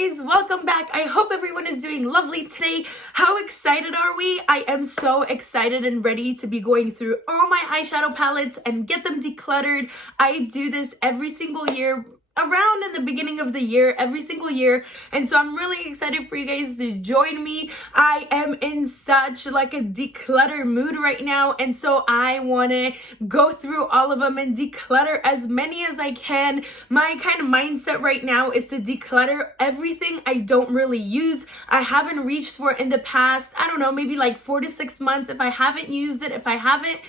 guys, welcome back. I hope everyone is doing lovely today. How excited are we? I am so excited and ready to be going through all my eyeshadow palettes and get them decluttered. I do this every single year, around in the beginning of the year, every single year, and so I'm really excited for you guys to join me. I am in such like a declutter mood right now, and so I want to go through all of them and declutter as many as I can. My kind of mindset right now is to declutter everything I don't really use, I haven't reached for in the past, I don't know, maybe like 4 to 6 months. If I haven't used it, if I haven't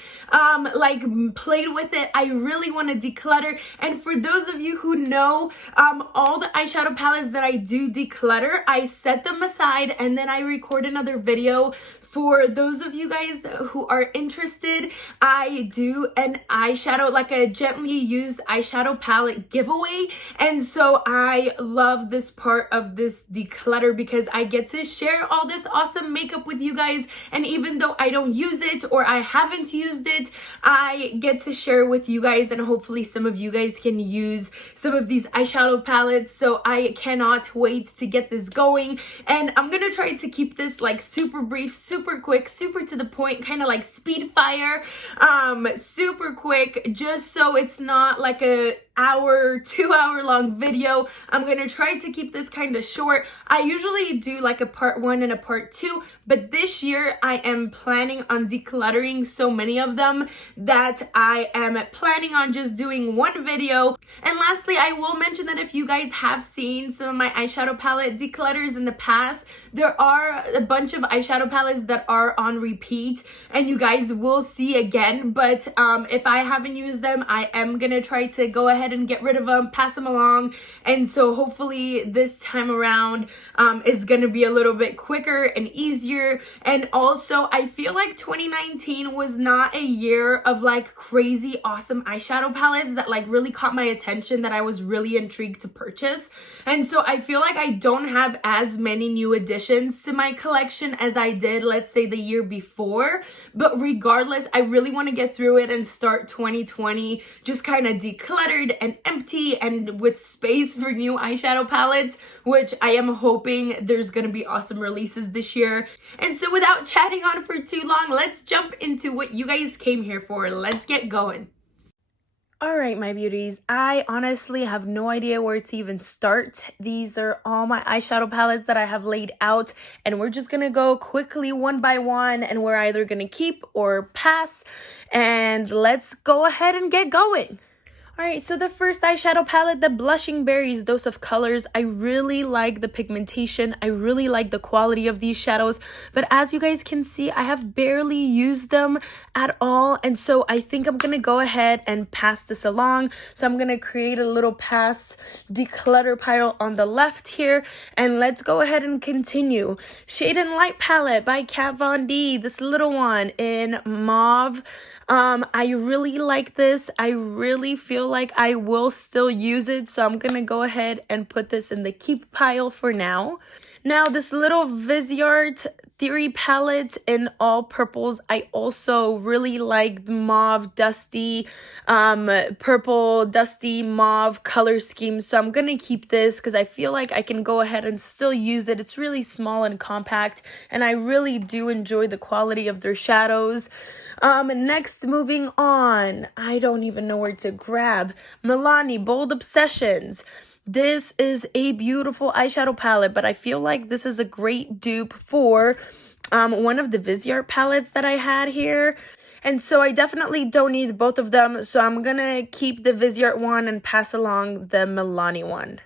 like played with it, I really want to declutter. And for those of you who know, all the eyeshadow palettes that I do declutter, I set them aside and then I record another video. For those of you guys who are interested, I do an eyeshadow, like a gently used eyeshadow palette giveaway, and so I love this part of this declutter because I get to share all this awesome makeup with you guys, and even though I don't use it or I haven't used it, I get to share with you guys, and hopefully some of you guys can use some of these eyeshadow palettes. So I cannot wait to get this going, and I'm gonna try to keep this like super brief, super quick, super to the point, kind of like speed fire, super quick, just so it's not like a 2-hour long video. I'm gonna try to keep this kind of short. I usually do like a part 1 and a part 2, but this year I am planning on decluttering so many of them that I am planning on just doing one video. And lastly, I will mention that if you guys have seen some of my eyeshadow palette declutters in the past, there are a bunch of eyeshadow palettes that are on repeat and you guys will see again, but if I haven't used them, I am gonna try to go ahead and get rid of them, pass them along, and so hopefully this time around is gonna be a little bit quicker and easier. And also I feel like 2019 was not a year of like crazy awesome eyeshadow palettes that like really caught my attention, that I was really intrigued to purchase, and so I feel like I don't have as many new additions to my collection as I did, let's say, the year before. But regardless, I really want to get through it and start 2020 just kind of decluttered and empty and with space for new eyeshadow palettes, which I am hoping there's gonna be awesome releases this year. And so without chatting on for too long, let's jump into what you guys came here for. Let's get going. Alright, my beauties, I honestly have no idea where to even start. These are all my eyeshadow palettes that I have laid out, and we're just gonna go quickly one by one, and we're either gonna keep or pass, and let's go ahead and get going. Alright, so the first eyeshadow palette, the Blushing Berries Dose of Colors. I really like the pigmentation. I really like the quality of these shadows. But as you guys can see, I have barely used them at all. And so I think I'm going to go ahead and pass this along. So I'm going to create a little pass declutter pile on the left here. And let's go ahead and continue. Shade and Light palette by Kat Von D. This little one in Mauve. I really like this. I really feel like I will still use it, so I'm gonna go ahead and put this in the keep pile for now. Now, this little Viseart Theory palette in all purples. I also really like the mauve, dusty, purple, dusty mauve color scheme. So I'm going to keep this because I feel like I can go ahead and still use it. It's really small and compact, and I really do enjoy the quality of their shadows. Next, moving on. I don't even know where to grab. Milani Bold Obsessions. This is a beautiful eyeshadow palette, but I feel like this is a great dupe for one of the Viseart palettes that I had here. And so I definitely don't need both of them, so I'm gonna keep the Viseart one and pass along the Milani one.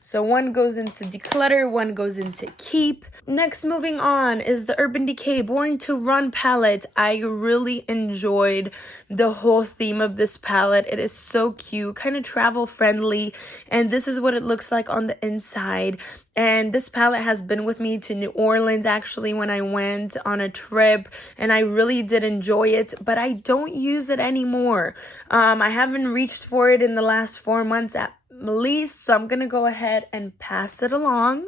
So one goes into declutter, one goes into keep. Next, moving on, is the Urban Decay Born to Run palette. I really enjoyed the whole theme of this palette. It is so cute, kind of travel friendly, and this is what it looks like on the inside. And this palette has been with me to New Orleans actually when I went on a trip, and I really did enjoy it, but I don't use it anymore. I haven't reached for it in the last 4 months at least, so I'm gonna go ahead and pass it along.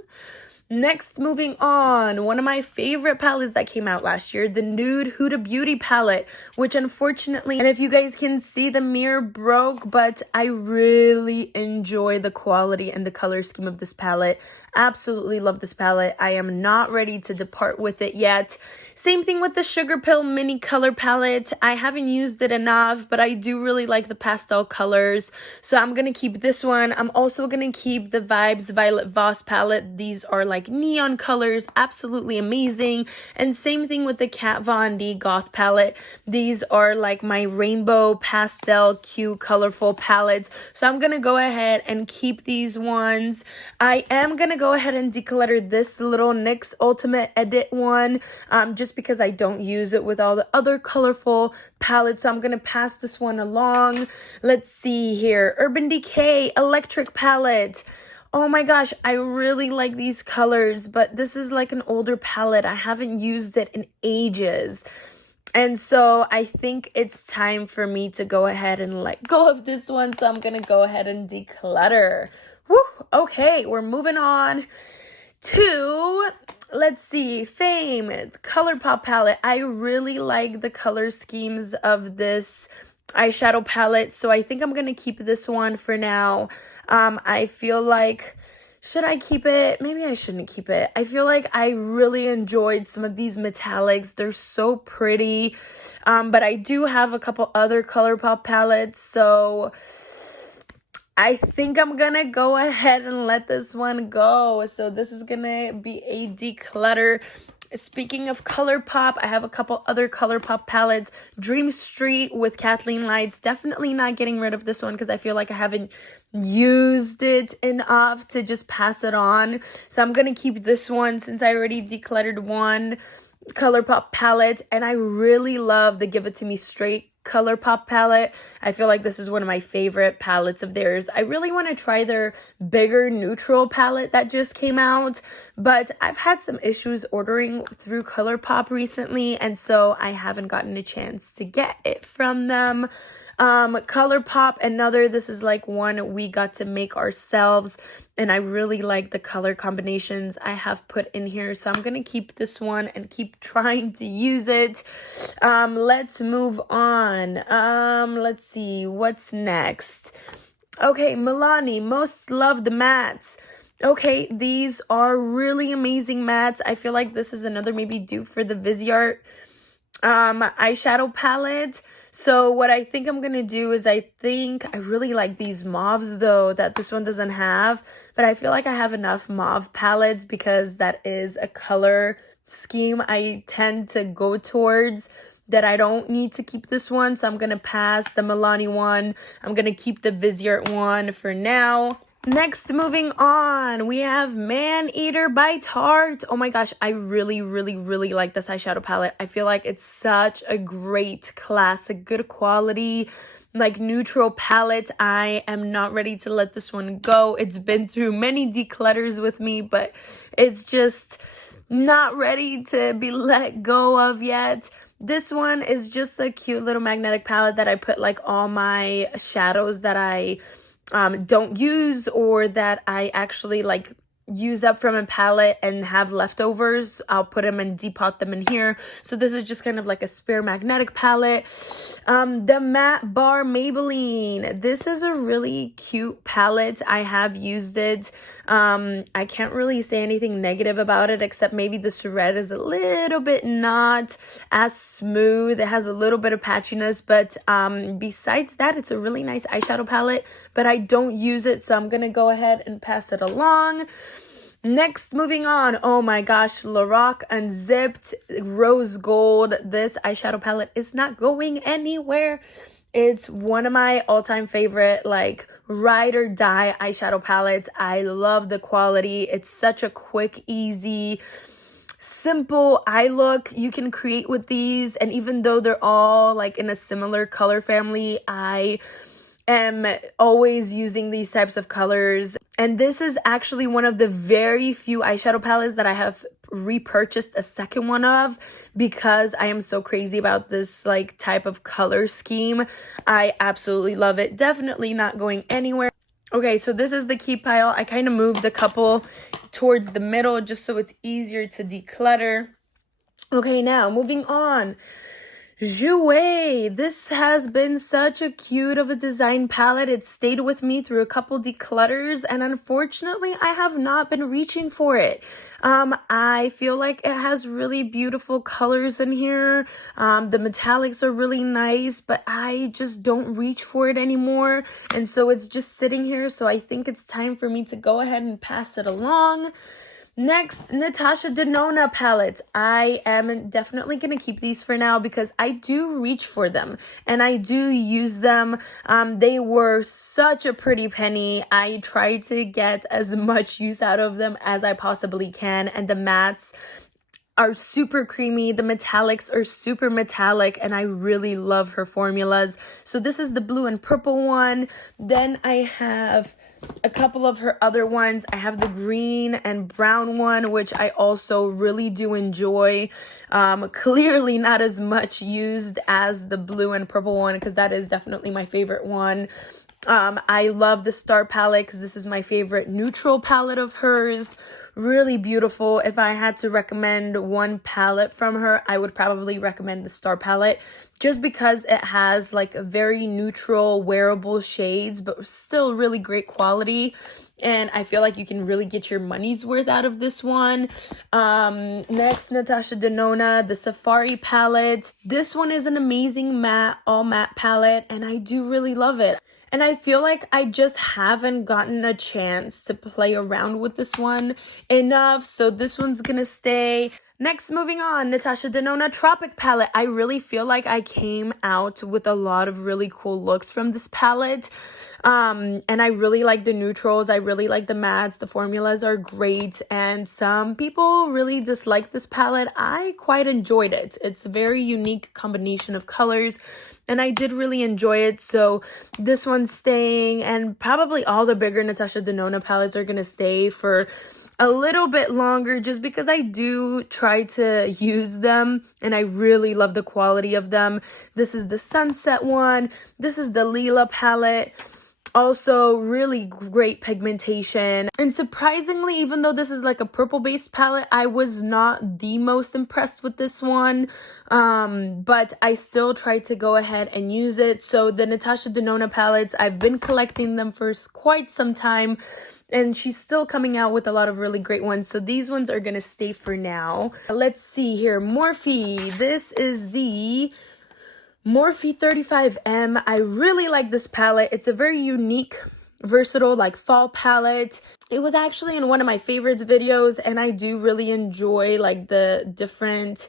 Next, moving on, one of my favorite palettes that came out last year, the Nude Huda Beauty palette, which unfortunately, and if you guys can see, the mirror broke, but I really enjoy the quality and the color scheme of this palette. Absolutely love this palette. I am not ready to depart with it yet. Same thing with the Sugar Pill mini color palette. I haven't used it enough, but I do really like the pastel colors, so I'm gonna keep this one. I'm also gonna keep the Vibes Violet Voss palette. These are like neon colors, absolutely amazing. And same thing with the Kat Von D Goth palette. These are like my rainbow pastel cute colorful palettes, so I'm gonna go ahead and keep these ones. I am gonna go ahead and declutter this little NYX Ultimate Edit one, just because I don't use it with all the other colorful palettes, so I'm gonna pass this one along. Let's see here, Urban Decay Electric palette. Oh my gosh, I really like these colors, but this is like an older palette. I haven't used it in ages. And so I think it's time for me to go ahead and let go of this one. So I'm going to go ahead and declutter. Woo, okay, we're moving on to, let's see, Fame ColourPop palette. I really like the color schemes of this eyeshadow palette, so I think I'm gonna keep this one for now. I feel like, should I keep it? Maybe I shouldn't keep it. I feel like I really enjoyed some of these metallics. They're so pretty. But I do have a couple other ColourPop palettes, so I think I'm gonna go ahead and let this one go. So this is gonna be a declutter. Speaking of ColourPop, I have a couple other ColourPop palettes. Dream Street with Kathleen Lights. Definitely not getting rid of this one because I feel like I haven't used it enough to just pass it on. So I'm going to keep this one since I already decluttered one ColourPop palette. And I really love the Give It To Me Straight ColourPop palette. I feel like this is one of my favorite palettes of theirs. I really want to try their bigger neutral palette that just came out, but I've had some issues ordering through ColourPop recently, and so I haven't gotten a chance to get it from them. ColourPop, another, this is like one we got to make ourselves, and I really like the color combinations I have put in here, so I'm gonna keep this one and keep trying to use it. Let's move on. Let's see what's next. Okay, Milani Most Loved Mattes. Okay, these are really amazing mattes. I feel like this is another maybe dupe for the Viseart eyeshadow palette. So what I think I'm gonna do is I really like these mauves though that this one doesn't have, but I feel like I have enough mauve palettes because that is a color scheme I tend to go towards, that I don't need to keep this one. So I'm gonna pass the Milani one. I'm gonna keep the Viseart one for now. Next, moving on, we have Man Eater by Tarte. Oh my gosh, I really like this eyeshadow palette. I feel like it's such a great classic, good quality, like neutral palette. I am not ready to let this one go. It's been through many declutters with me, but it's just not ready to be let go of yet. This one is just a cute little magnetic palette that I put like all my shadows that I don't use or that I actually like use up from a palette and have leftovers. I'll put them and depot them in here. So this is just kind of like a spare magnetic palette. The Matte Bar Maybelline. This is a really cute palette. I have used it. I can't really say anything negative about it except maybe this red is a little bit not as smooth. It has a little bit of patchiness, but besides that, it's a really nice eyeshadow palette, but I don't use it, so I'm gonna go ahead and pass it along. Next, moving on, oh my gosh, Lorac Unzipped Rose Gold. This eyeshadow palette is not going anywhere. It's one of my all-time favorite, like, ride or die eyeshadow palettes. I love the quality. It's such a quick, easy, simple eye look you can create with these. And even though they're all, like, in a similar color family, I am always using these types of colors. And this is actually one of the very few eyeshadow palettes that I have repurchased a second one of because I am so crazy about this like type of color scheme. I absolutely love it. Definitely not going anywhere. Okay, so this is the key pile. I kind of moved a couple towards the middle just so it's easier to declutter. Okay, now moving on. Jouer. This has been such a cute of a design palette. It stayed with me through a couple declutters, and unfortunately, I have not been reaching for it. I feel like it has really beautiful colors in here. The metallics are really nice, but I just don't reach for it anymore. And so it's just sitting here. So I think it's time for me to go ahead and pass it along. Next, Natasha Denona palettes. I am definitely going to keep these for now because I do reach for them and I do use them. They were such a pretty penny. I try to get as much use out of them as I possibly can, and the mattes are super creamy. The metallics are super metallic, and I really love her formulas. So this is the blue and purple one. Then I have a couple of her other ones. I have the green and brown one, which I also really do enjoy. Clearly not as much used as the blue and purple one because that is definitely my favorite one. I love the Star palette because this is my favorite neutral palette of hers. Really beautiful. If I had to recommend one palette from her, I would probably recommend the Star palette just because it has like a very neutral wearable shades, but still really great quality. And I feel like you can really get your money's worth out of this one. Next, Natasha Denona, the Safari palette. This one is an amazing matte, all matte palette, and I do really love it. And I feel like I just haven't gotten a chance to play around with this one enough. So this one's gonna stay. Next, moving on, Natasha Denona Tropic palette. I really feel like I came out with a lot of really cool looks from this palette. And I really like the neutrals. I really like the mattes. The formulas are great. And some people really dislike this palette. I quite enjoyed it. It's a very unique combination of colors, and I did really enjoy it. So this one's staying, and probably all the bigger Natasha Denona palettes are going to stay for a little bit longer just because I do try to use them and I really love the quality of them. This is the Sunset one. This is the Lilac palette. Also really great pigmentation. And surprisingly, even though this is like a purple based palette, I was not the most impressed with this one. But I still tried to go ahead and use it. So the Natasha Denona palettes, I've been collecting them for quite some time, and she's still coming out with a lot of really great ones. So these ones are going to stay for now. Let's see here. Morphe. This is the Morphe 35M. I really like this palette. It's a very unique, versatile, like fall palette. It was actually in one of my favorites videos, and I do really enjoy like the different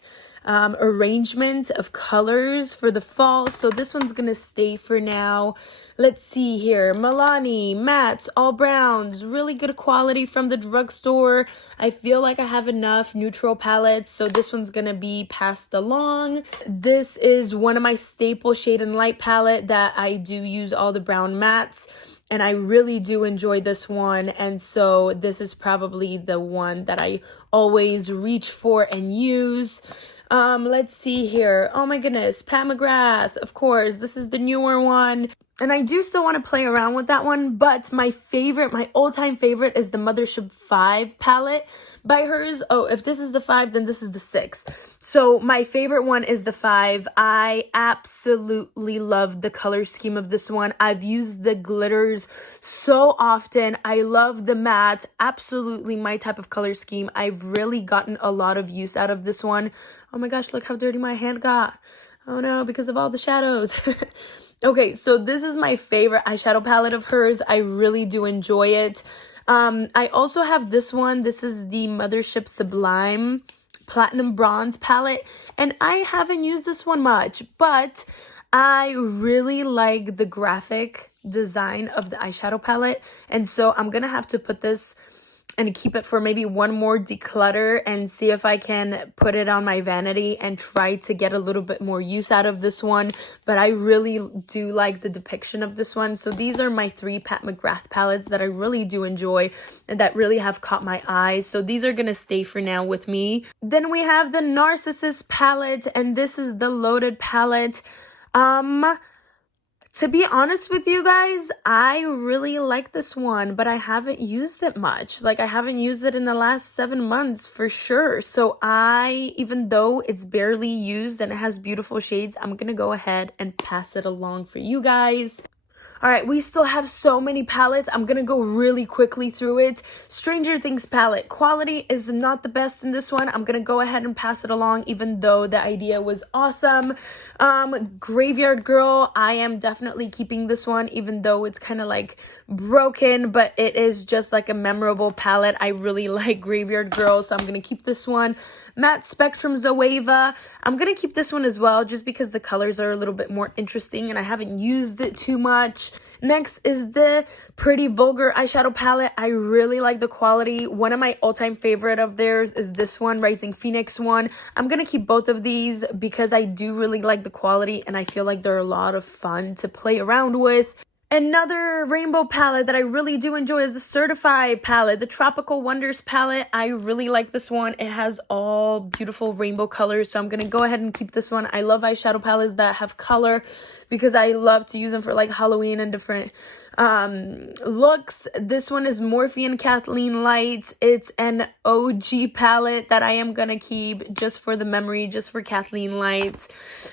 arrangement of colors for the fall. So this one's gonna stay for now. Let's see here. Milani mattes, all browns, really good quality from the drugstore. I feel like I have enough neutral palettes, so this one's gonna be passed along. This is one of my staple shade and light palette that I do use all the brown mattes, and I really do enjoy this one. And so this is probably the one that I always reach for and use. Let's see here. Oh my goodness, Pat McGrath, of course. This is the newer one. And I do still want to play around with that one, but my favorite, my all-time favorite is the Mothership 5 palette by hers. Oh, if this is the 5, then this is the 6. So my favorite one is the 5. I absolutely love the color scheme of this one. I've used the glitters so often. I love the matte. Absolutely my type of color scheme. I've really gotten a lot of use out of this one. Oh my gosh, look how dirty my hand got. Oh no, because of all the shadows. Okay, so this is my favorite eyeshadow palette of hers. I really do enjoy it. I also have this one. This is the Mothership Sublime Platinum Bronze palette, and I haven't used this one much, but I really like the graphic design of the eyeshadow palette, and so I'm gonna have to put this and keep it for maybe one more declutter and see if I can put it on my vanity and try to get a little bit more use out of this one. But I really do like the depiction of this one. So these are my 3 Pat McGrath palettes that I really do enjoy and that really have caught my eye. So these are gonna stay for now with me. Then we have the Narcissus palette, and this is the Loaded palette. To be honest with you guys, I really like this one, but I haven't used it much. Like, I haven't used it in the last 7 months for sure. So even though it's barely used and it has beautiful shades, I'm gonna go ahead and pass it along for you guys. All right, we still have so many palettes. I'm gonna go really quickly through it. Stranger Things palette. Quality is not the best in this one. I'm gonna go ahead and pass it along, even though the idea was awesome. Graveyard Girl, I am definitely keeping this one, even though it's kind of like broken, but it is just like a memorable palette. I really like Graveyard Girl, so I'm gonna keep this one. Matte Spectrum Zoeva. I'm gonna keep this one as well, just because the colors are a little bit more interesting and I haven't used it too much. Next is the Pretty Vulgar eyeshadow palette. I really like the quality. One of my all-time favorite of theirs is this one, Rising Phoenix one. I'm gonna keep both of these because I do really like the quality and I feel like they're a lot of fun to play around with. Another rainbow palette that I really do enjoy is the Certified palette, the Tropical Wonders palette. I really like this one. It has all beautiful rainbow colors, so I'm going to go ahead and keep this one. I love eyeshadow palettes that have color because I love to use them for like Halloween and different looks. This one is Morphe and Kathleen Lights. It's an OG palette that I am going to keep just for the memory, just for Kathleen Lights.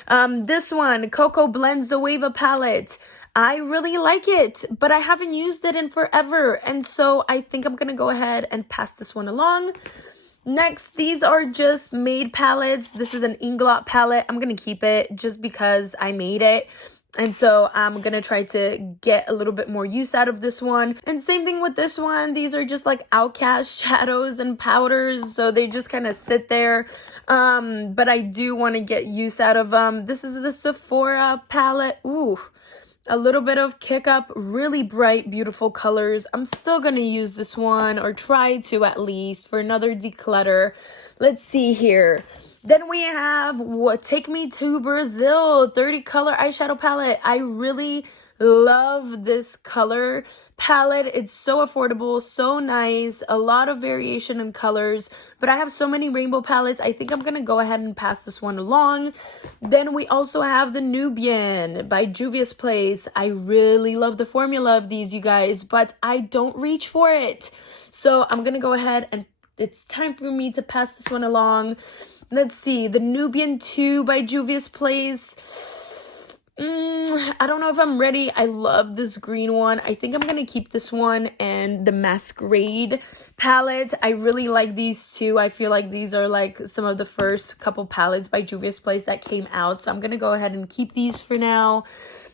This one, Cocoa Blend Zoeva palette. I really like it, but I haven't used it in forever, and so I think I'm gonna go ahead and pass this one along. Next, these are just made palettes. This is an Inglot palette. I'm gonna keep it just because I made it, and so I'm gonna try to get a little bit more use out of this one. And same thing with this one. These are just like Outcast shadows and powders, so they just kind of sit there, but I do want to get use out of them. This is the Sephora palette. Ooh. A little bit of kick up, really bright, beautiful colors. I'm still going to use this one, or try to at least, for another declutter. Let's see here. Then we have Take Me to Brazil 30 color eyeshadow palette. I really love this color palette. It's so affordable, so nice, a lot of variation in colors, but I have so many rainbow palettes. I think I'm gonna go ahead and pass this one along. Then we also have the Nubian by Juvia's Place. I really love the formula of these, you guys, but I don't reach for it, so I'm gonna go ahead and it's time for me to pass this one along. Let's see, the Nubian 2 by Juvia's Place. I don't know if I'm ready. I love this green one. I think I'm gonna keep this one, and the Masquerade palette. I really like these two. I feel like these are like some of the first couple palettes by Juvia's Place that came out, so I'm gonna go ahead and keep these for now.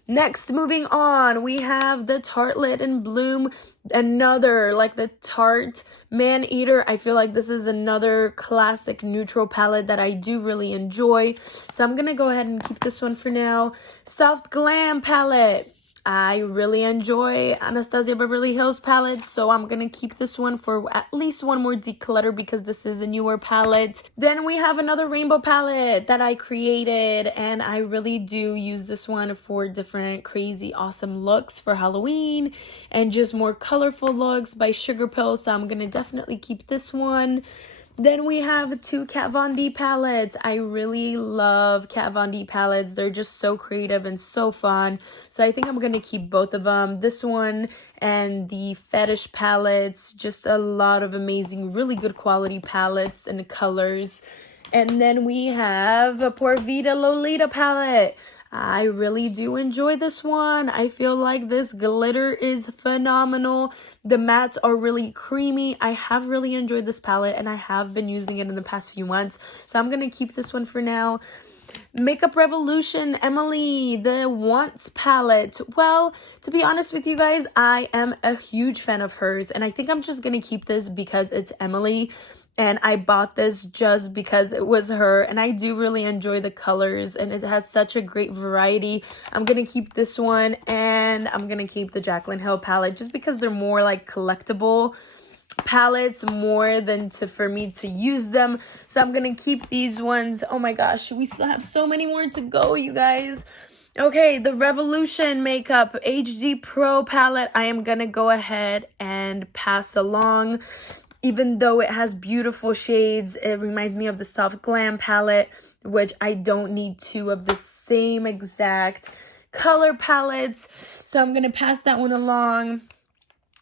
Next, moving on, we have the Tartelette in Bloom, another like the Tarte Man Eater. I feel like this is another classic neutral palette that I do really enjoy, so I'm gonna go ahead and keep this one for now. Soft Glam palette. I really enjoy Anastasia Beverly Hills palette, so I'm gonna keep this one for at least one more declutter because this is a newer palette. Then we have another rainbow palette that I created, and I really do use this one for different crazy awesome looks for Halloween and just more colorful looks by Sugar Pill, so I'm gonna definitely keep this one. Then we have two Kat Von D palettes. I really love Kat Von D palettes. They're just so creative and so fun. So I think I'm going to keep both of them. This one and the Fetish palettes. Just a lot of amazing, really good quality palettes and colors. And then we have a Por Vida Lolita palette. I really do enjoy this one. I feel like this glitter is phenomenal. The mattes are really creamy. I have really enjoyed this palette, and I have been using it in the past few months, so I'm going to keep this one for now. Makeup Revolution Emily, the Once palette. Well, to be honest with you guys, I am a huge fan of hers, and I think I'm just going to keep this because it's Emily. And I bought this just because it was her, and I do really enjoy the colors, and it has such a great variety. I'm going to keep this one, and I'm going to keep the Jaclyn Hill palette just because they're more like collectible palettes more than for me to use them. So I'm going to keep these ones. Oh my gosh, we still have so many more to go, you guys. Okay, the Revolution Makeup HD Pro palette, I am going to go ahead and pass along. Even though it has beautiful shades, it reminds me of the Soft Glam palette, which I don't need two of the same exact color palettes. So I'm gonna pass that one along.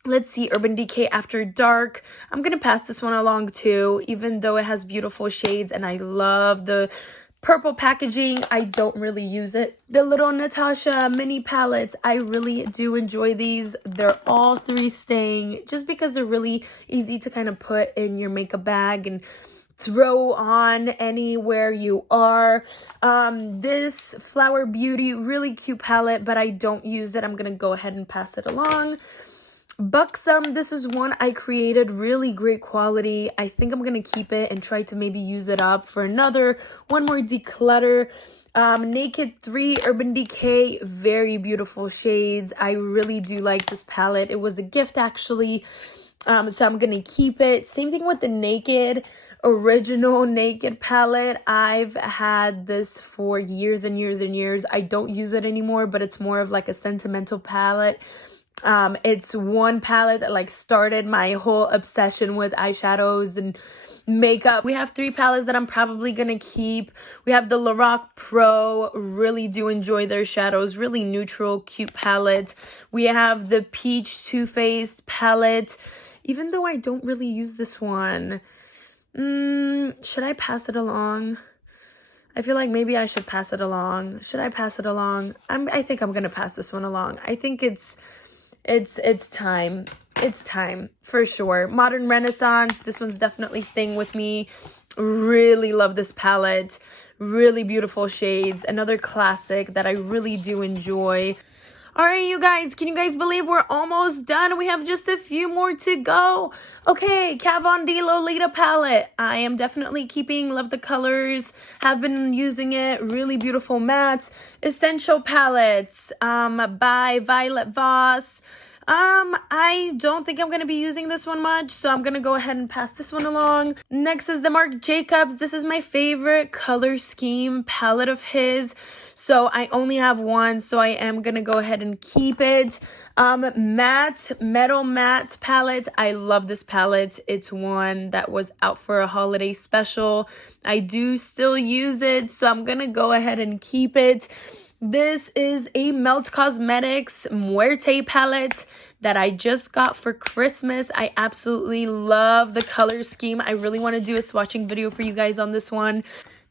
Let's see, Urban Decay After Dark. I'm gonna pass this one along too, even though it has beautiful shades and I love the purple packaging. I don't really use it. The little Natasha mini palettes, I really do enjoy these. They're all 3 staying just because they're really easy to kind of put in your makeup bag and throw on anywhere you are. This Flower Beauty, really cute palette, but I don't use it. I'm gonna go ahead and pass it along. Buxom, this is one I created, really great quality. I think I'm gonna keep it and try to maybe use it up for one more declutter. Naked 3 Urban Decay, very beautiful shades. I really do like this palette. It was a gift actually, so I'm gonna keep it. Same thing with the Naked original Naked palette. I've had this for years and years and years. I don't use it anymore, but it's more of like a sentimental palette. It's one palette that like started my whole obsession with eyeshadows and makeup. We have 3 palettes that I'm probably gonna keep. We have the Lilac Pro, really do enjoy their shadows, really neutral, cute palette. We have the Peach Too Faced palette, even though I don't really use this one. Should I pass it along? I feel like maybe I should pass it along. Should I pass it along? I think I'm gonna pass this one along. I think it's time. It's time for sure. Modern Renaissance, this one's definitely staying with me. Really love this palette. Really beautiful shades. Another classic that I really do enjoy. All right, you guys, can you guys believe we're almost done? We have just a few more to go. Okay, Kat Von D Lolita palette. I am definitely keeping, love the colors, have been using it. Really beautiful mattes. Essential palettes by Violet Voss. I don't think I'm going to be using this one much, so I'm going to go ahead and pass this one along. Next is the Marc Jacobs. This is my favorite color scheme palette of his, so I only have one, so I am going to go ahead and keep it. Metal Matte palette. I love this palette. It's one that was out for a holiday special. I do still use it, so I'm going to go ahead and keep it. This is a Melt Cosmetics Muerte palette that I just got for Christmas. I absolutely love the color scheme. I really want to do a swatching video for you guys on this one.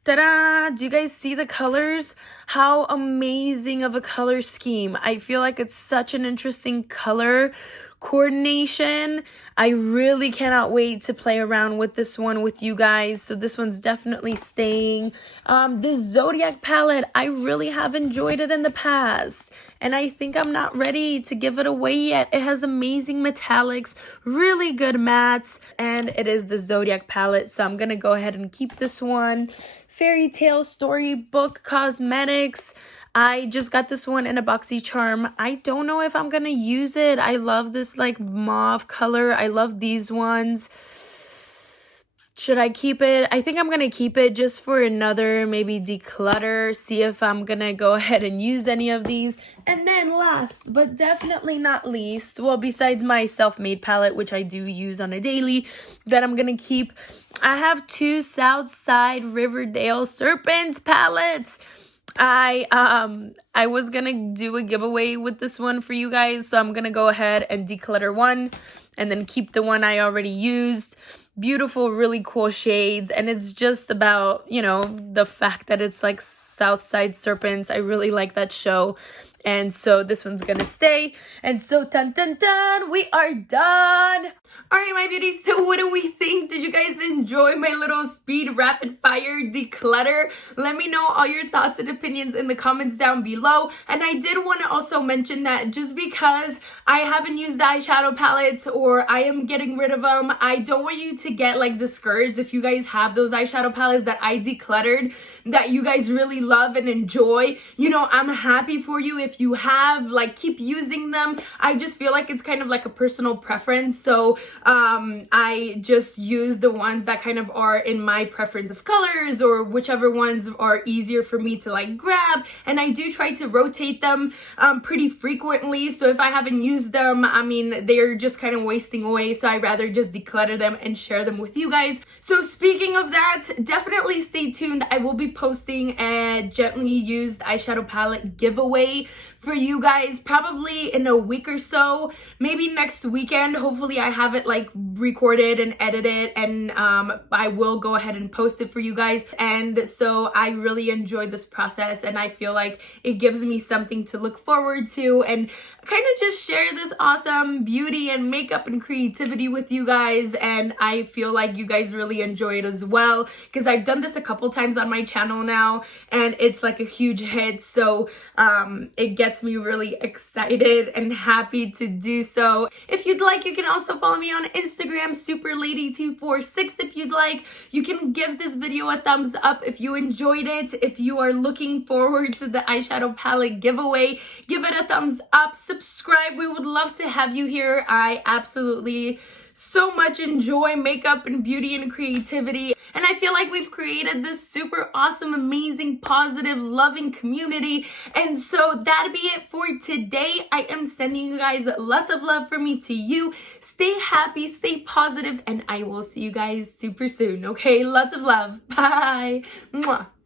Ta-da! Do you guys see the colors? How amazing of a color scheme. I feel like it's such an interesting color coordination. I really cannot wait to play around with this one with you guys. So this one's definitely staying. This Zodiac palette, I really have enjoyed it in the past, and I think I'm not ready to give it away yet. It has amazing metallics, really good mattes, and it is the Zodiac palette, so I'm gonna go ahead and keep this one. Fairy Tale Storybook Cosmetics. I just got this one in a boxy charm. I don't know if I'm gonna use it. I love this like mauve color. I love these ones. Should I keep it? I think I'm gonna keep it just for another maybe declutter. See if I'm gonna go ahead and use any of these. And then last but definitely not least, well, besides my self-made palette, which I do use on a daily, that I'm gonna keep, I have 2 Southside Riverdale Serpents palettes. I was gonna do a giveaway with this one for you guys, so I'm gonna go ahead and declutter one and then keep the one I already used. Beautiful, really cool shades, and it's just about, you know, the fact that it's like Southside Serpents. I really like that show, and so this one's gonna stay. And so dun dun dun, we are done. All right, my beauties, so what do we think? Did you guys enjoy my little speed rapid fire declutter? Let me know all your thoughts and opinions in the comments down below. And I did want to also mention that just because I haven't used the eyeshadow palettes or I am getting rid of them, I don't want you to get like discouraged if you guys have those eyeshadow palettes that I decluttered that you guys really love and enjoy. You know, I'm happy for you if you have, like, keep using them. I just feel like it's kind of like a personal preference, so I just use the ones that that kind of are in my preference of colors, or whichever ones are easier for me to like grab. And I do try to rotate them pretty frequently, so if I haven't used them, I mean, they're just kind of wasting away, so I'd rather just declutter them and share them with you guys. So speaking of that, definitely stay tuned. I will be posting a gently used eyeshadow palette giveaway for you guys probably in a week or so, maybe next weekend. Hopefully I have it like recorded and edited, and I will go ahead and post it for you guys. And so I really enjoyed this process, and I feel like it gives me something to look forward to and kind of just share this awesome beauty and makeup and creativity with you guys. And I feel like you guys really enjoy it as well, because I've done this a couple times on my channel now and it's like a huge hit. So it gets me really excited and happy to do so. If you'd like, you can also follow me on Instagram, superlady246. If you'd like, you can give this video a thumbs up if you enjoyed it. If you are looking forward to the eyeshadow palette giveaway, give it a thumbs up. Subscribe. We would love to have you here. I absolutely so much enjoy makeup and beauty and creativity, and I feel like we've created this super awesome, amazing, positive, loving community. And so that'd be it for today. I am sending you guys lots of love from me to you. Stay happy, stay positive, and I will see you guys super soon. Okay, lots of love. Bye. Mwah.